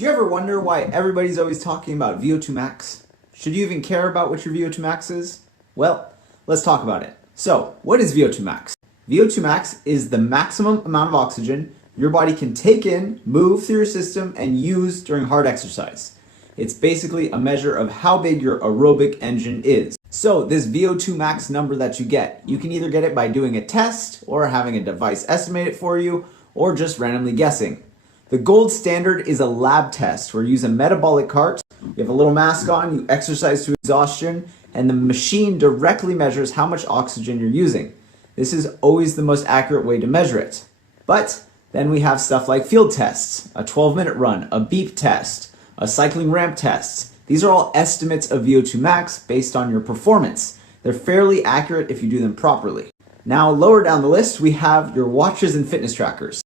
Do you ever wonder why everybody's always talking about VO2 max? Should you even care about what your VO2 max is? Well, let's talk about it. So, what is VO2 max? VO2 max is the maximum amount of oxygen your body can take in, move through your system, and use during hard exercise. It's basically a measure of how big your aerobic engine is. So this VO2 max number that you can either get it by doing a test or having a device estimate it for you, or just randomly guessing. The gold standard is a lab test where you use a metabolic cart, you have a little mask on, you exercise to exhaustion, and the machine directly measures how much oxygen you're using. This is always the most accurate way to measure it. But then we have stuff like field tests, a 12-minute run, a beep test, a cycling ramp test. These are all estimates of VO2 max based on your performance. They're fairly accurate if you do them properly. Now, lower down the list, we have your watches and fitness trackers.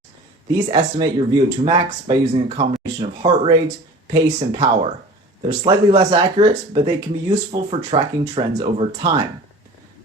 These estimate your VO2 max by using a combination of heart rate, pace, and power. They're slightly less accurate, but they can be useful for tracking trends over time.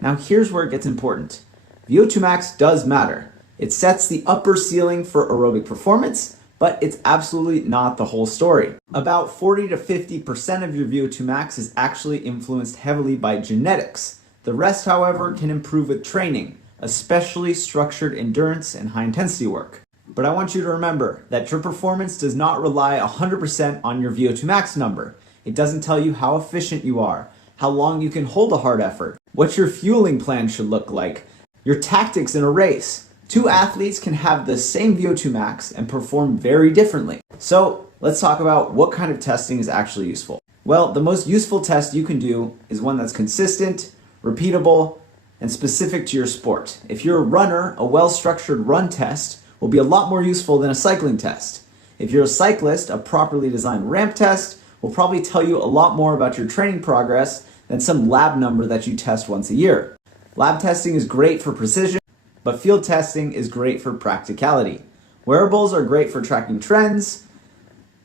Now, here's where it gets important. VO2 max does matter. It sets the upper ceiling for aerobic performance, but it's absolutely not the whole story. About 40 to 50% of your VO2 max is actually influenced heavily by genetics. The rest, however, can improve with training, especially structured endurance and high intensity work. But I want you to remember that your performance does not rely 100% on your VO2 max number. It doesn't tell you how efficient you are, how long you can hold a hard effort, what your fueling plan should look like, your tactics in a race. Two athletes can have the same VO2 max and perform very differently. So let's talk about what kind of testing is actually useful. Well, the most useful test you can do is one that's consistent, repeatable, and specific to your sport. If you're a runner, a well-structured run test will be a lot more useful than a cycling test. If you're a cyclist, a properly designed ramp test will probably tell you a lot more about your training progress than some lab number that you test once a year. Lab testing is great for precision, but field testing is great for practicality. Wearables are great for tracking trends,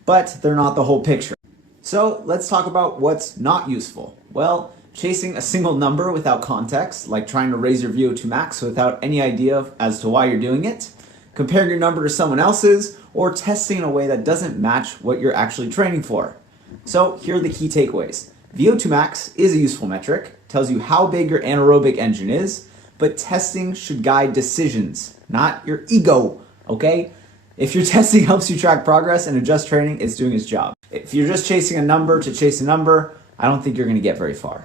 but they're not the whole picture. So let's talk about what's not useful. Well, chasing a single number without context, like trying to raise your VO2 max without any idea as to why you're doing it, comparing your number to someone else's, or testing in a way that doesn't match what you're actually training for. So here are the key takeaways. VO2 max is a useful metric, tells you how big your anaerobic engine is, but testing should guide decisions, not your ego, okay? If your testing helps you track progress and adjust training, it's doing its job. If you're just chasing a number to chase a number, I don't think you're gonna get very far.